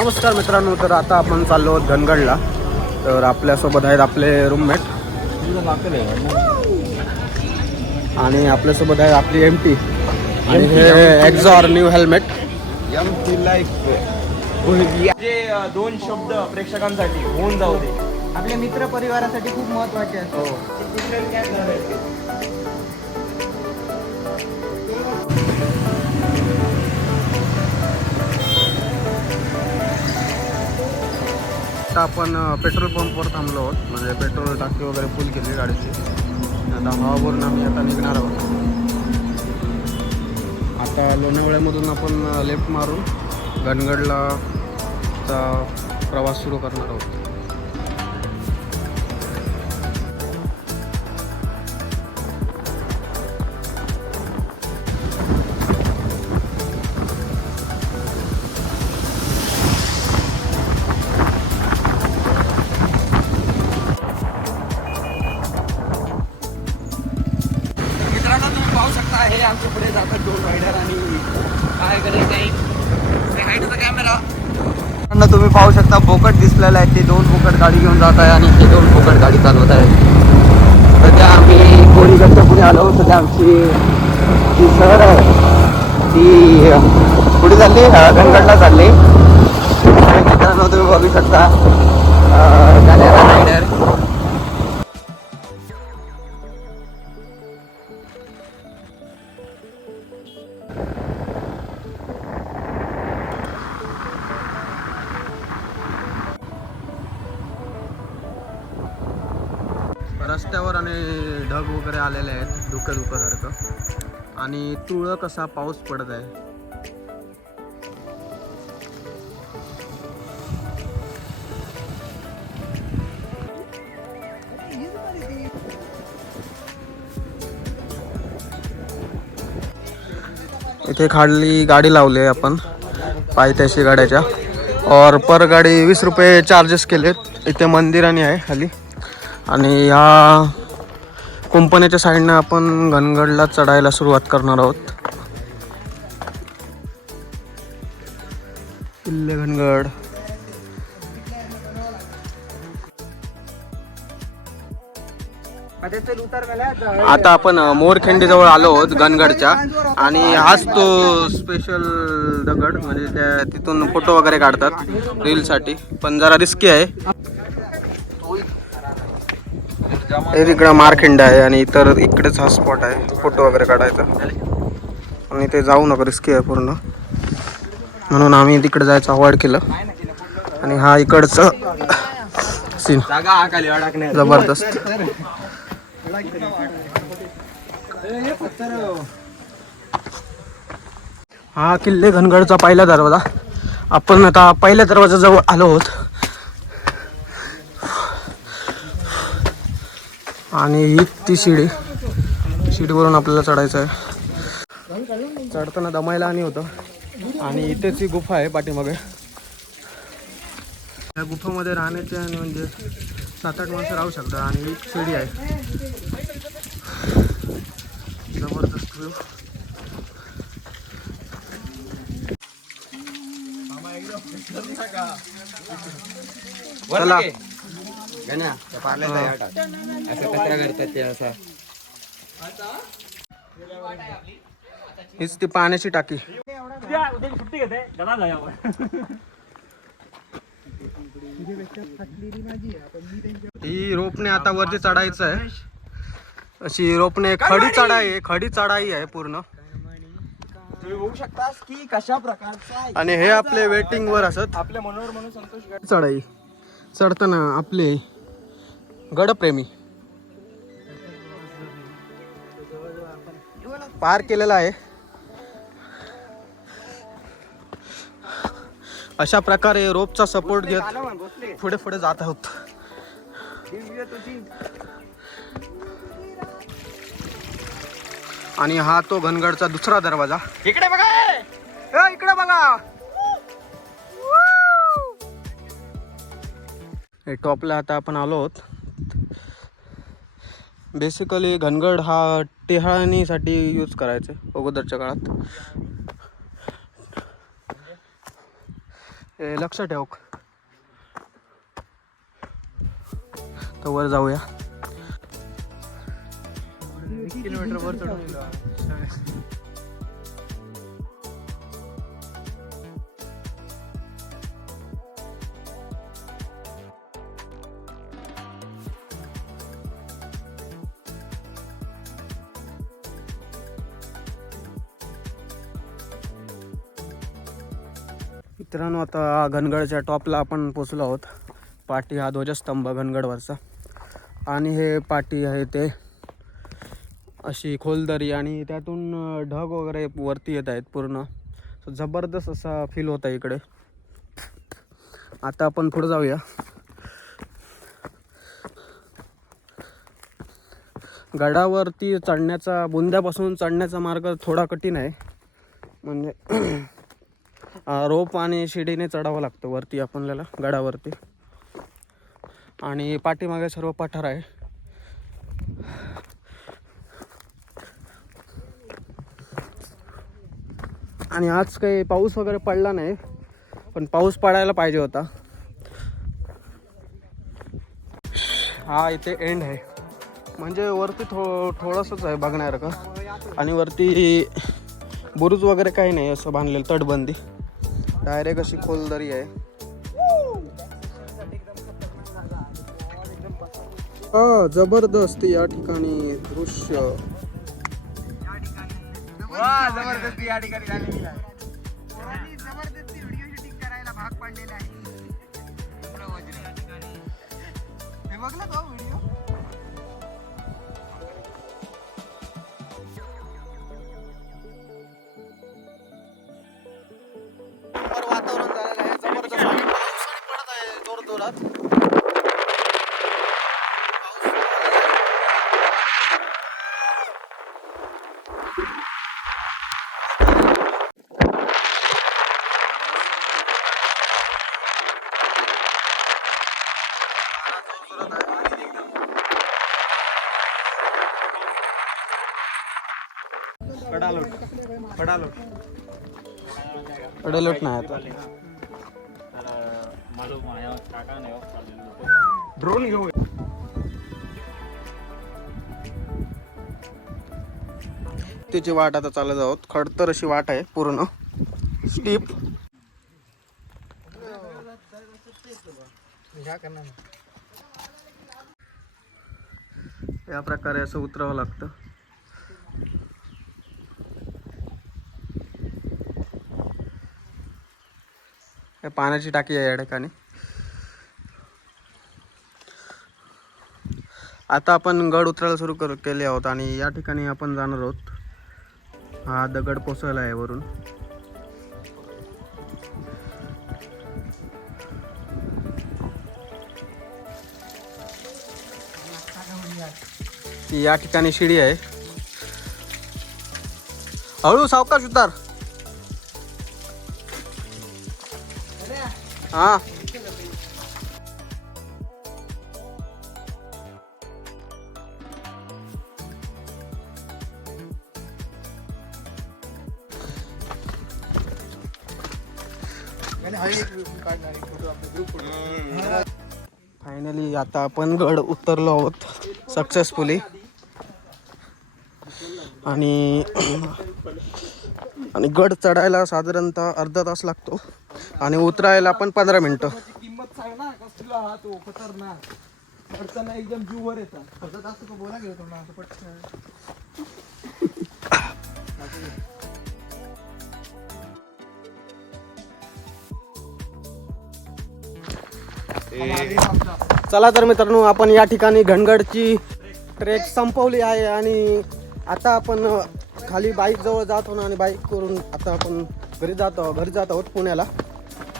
नमस्कार मित्रांनो, तर आता आपण चाललो आहोत धनगडला. तर आपल्यासोबत आहेत आपले रूममेट आणि आपल्यासोबत आहे आपली MT आणि हे XOR new helmet. MT life जे दोन शब्द प्रेक्षकांसाठी होऊन जाऊ दे. आपल्या मित्र परिवारासाठी खूप महत्त्वाचे असतात. आता आपण पेट्रोल पंपवर थांबलो आहोत, म्हणजे पेट्रोल टाकी वगैरे फुल केली गाडीची. आता हवावरून आम्ही आता निघणार आहोत. आता लोणावळ्यामधून आपण लेफ्ट मारून धनगडला चा प्रवास सुरू करणार आहोत. मित्रांनो, तुम्ही पाहू शकता हे आमच्या पुढे जातात दोन रायडर आणि काय करायचं आहे कॅमेरा. तुम्ही पाहू शकता बोकट दिसलेला आहे. ते दोन बोकट गाडी घेऊन जात आहे आणि ते दोन बोकट गाडी चालवत आहे. सध्या आम्ही कोळीगडच्या पुढे आलो. सध्या आमची जी शहर आहे ती पुढे चालली, धनगडला चालली. मित्रांनो तुम्ही बघू शकता रायडर. रस्त्यावर आणि ढग वगैरे आलेले आहेत धुकं आणि तुरळक असा पाऊस पडत आहे. इथे खाली गाडी लावली आहे आपण पायथ्याशी गाड्याच्या, और पर गाडी 20 रुपये चार्जेस केलेत. इथे मंदिर आणि आहे खाली. आणि ह्या कंपनीच्या साईडनं आपण धनगडला चढायला सुरुवात करणार आहोत. किल्ले धनगड. आता आपण मोरखिंडी जवळ आलो आहोत धनगडच्या, आणि हाच तो स्पेशल दगड, म्हणजे त्या तिथून फोटो वगैरे काढतात रीलसाठी, पण जरा रिस्की आहे. इकडं मारखिंड आहे आणि इतर इकडेच हा स्पॉट आहे फोटो वगैरे काढायचा, आणि ते जाऊ नका, रिस्की आहे पूर्ण, म्हणून आम्ही तिकडे जायचं अवॉइड केलं. आणि हा इकडचं सीन जबरदस्त. हा किल्ले धनगडचा पहिला दरवाजा. आपण आता पहिल्या दरवाजाजवळ आलो आहोत आणि ही ती शिडीवरून आपल्याला चढायचं आहे. चढताना दमायला आणि होतं. आणि इथेच ही गुफा आहे पाठीमागे. या गुफामध्ये राहण्याचे आणि म्हणजे 7-8 माणसं राहू शकतात. आणि एक शिडी आहे, जबरदस्त व्ह्यू. चला हीच ती पाण्याची टाकी. ही रोपने आता वरती चढायचं आहे. अशी रोपने खडी चढाई आहे पूर्ण. तुम्ही बघू शकता की कशा प्रकारचा. आणि हे आपले वेटिंग वर असत. आपल्या मनोहर म्हणून संतोष चढाई चढताना आपले गडप्रेमी पार केलेला आहे. अशा प्रकारे रोपचा सपोर्ट घेत पुढे पुढे जात आहोत. आणि हा तो धनगडचा दुसरा दरवाजा. इकडे बघा, इकडे बघा. हे टॉपला आता आपण आलो आहोत. बेसिकली धनगड हा टेहळणीसाठी यूज करायचे अगोदरच्या काळात. हे लक्ष ठेव. तर वर जाऊया. 1 किलोमीटर वर चढून मित्रांनो, आता घनगडच्या टॉपला आपण पोचलो आहोत. पाटी हा ध्वजस्तंभ घनगडवरचा. आणि हे पाटी आहे ते अशी खोलदरी आणि त्यातून ढग वगैरे वरती येत आहेत पूर्ण. जबरदस्त असा फील होता इकडे. आता आपण पुढे जाऊया. गडावरती चढण्याचा, बुंद्यापासून चढण्याचा मार्ग थोडा कठीण आहे. म्हणजे रोप आणि शिडीने चढावं लागतं वरती आपल्याला गडावरती. आणि पाठीमागे सर्व पठार आहे. आणि आज काही पाऊस वगैरे पडला नाही, पण पाऊस पडायला पाहिजे होता. हा इथे एंड आहे. म्हणजे वरती थोडंसंच आहे बघण्यासारखं. आणि वरती बुरुज वगैरे काही नाही असं बांधलेलं, तटबंदी. डायरेक्ट अशी खोलदरी आहे. हा जबरदस्त या ठिकाणी दृश्य. जबरदस्ती या ठिकाणी झालेली आहे. जबरदस्ती व्हिडिओ शूटिंग करायला भाग पाडलेला आहे. हे बघला तो व्हिडिओ. वातावरण झालेलं आहे जबरदस्त. पाऊस पडत आहे जोर जोरात. कडलोट नाही आता. ड्रोन घेऊ. त्याची वाट आता चालत आहोत. खडतर अशी वाट आहे पूर्ण स्टीप. या प्रकारे असं उतरावं लागतं. पाण्याची टाकी आहे या ठिकाणी. आता आपण गड उतरायला सुरू केले आहोत. आणि या ठिकाणी आपण जाणार आहोत. हा दगड कोसळला आहे वरून. या ठिकाणी शिडी आहे. हळू सावकाश उतार. हा फायनली आता आपण गड उतरलो आहोत सक्सेसफुली. आणि गड चढायला साधारणतः अर्धा तास लागतो आणि उतरायला पण 15 मिनिटं. किंमत सांग ना कसला हा तो खतरनाक. चढताना एकदम जीव वर येतात. जास्त बोला गेलो तुम्हाला असं पटकन. चला तर मित्रांनो, आपण या ठिकाणी घनगडची ट्रेक संपवली आहे. आणि आता आपण खाली बाईक जवळ जात होतो आणि बाईक करून आता आपण घरी जात आहोत पुण्याला.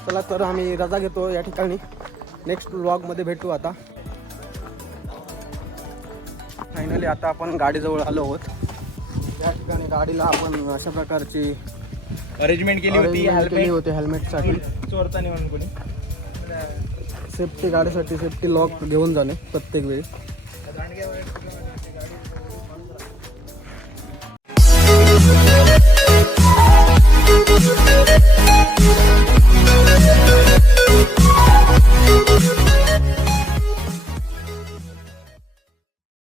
चला तर आम्ही रजा घेतो या ठिकाणी. नेक्स्ट व्लॉगमध्ये भेटू. आता फायनली आता आपण गाडीजवळ आलो आहोत. या ठिकाणी गाडीला आपण अशा प्रकारची अरेंजमेंट केली होती हेल्मेटसाठी. चोरता नाही म्हणून कोणी. सेफ्टी, गाडीसाठी सेफ्टी लॉक घेऊन जाणे प्रत्येक वेळी.